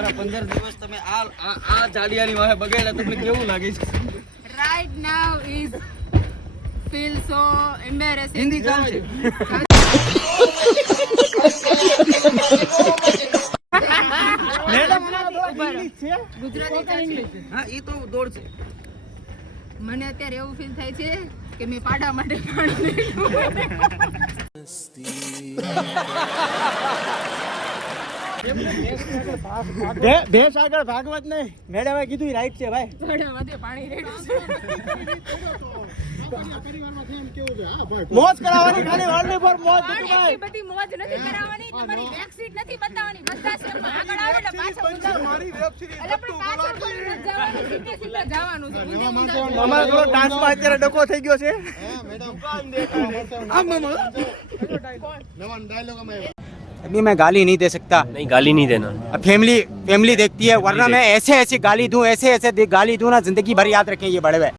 મારા 15 દિવસ તમે આ જાડિયાની વાહે બગાડ્યા તમને કેવું લાગે છે? Right now is feel so embarrassing. Hindi ચાલશે. મેડમ ગુજરાતી ચાલશે. હા ઈ તો દોડ છે. મને અત્યારે એવું ફીલ થાય છે કે મેં પાડા માટે પાણી ભેંસ આગળ ભાગવત નહીં. મેડમે કીધું રાઈટ છે ભાઈ. પાડા માટે પાણી રેડ્યું છે. મોજ કરાવવાની ખાલી ઓનલી ફોર મોજ પણ ભાઈ. એટલી બધી મોજ નથી કરાવવાની, તમારી બેક સીટ નથી બતાવવાની, બધા સ્ટેપમાં આગળ આવે એટલે પાછળ ઊંધા. એટલે પણ પાછળ કોઈ નથી જવાનું, સીધે સીધા જવાનું છે. ઊંધે ઊંધા. અમારો થોડો ડાન્સમાં અત્યારે ડકો થઈ ગયો છે. अभी मैं गाली नहीं दे सकता. नहीं गाली नहीं देना. अब फैमिली देखती है, वरना मैं ऐसे गाली दूं, ऐसे गाली दूं ना, जिंदगी भर याद रखें ये बड़े हुए.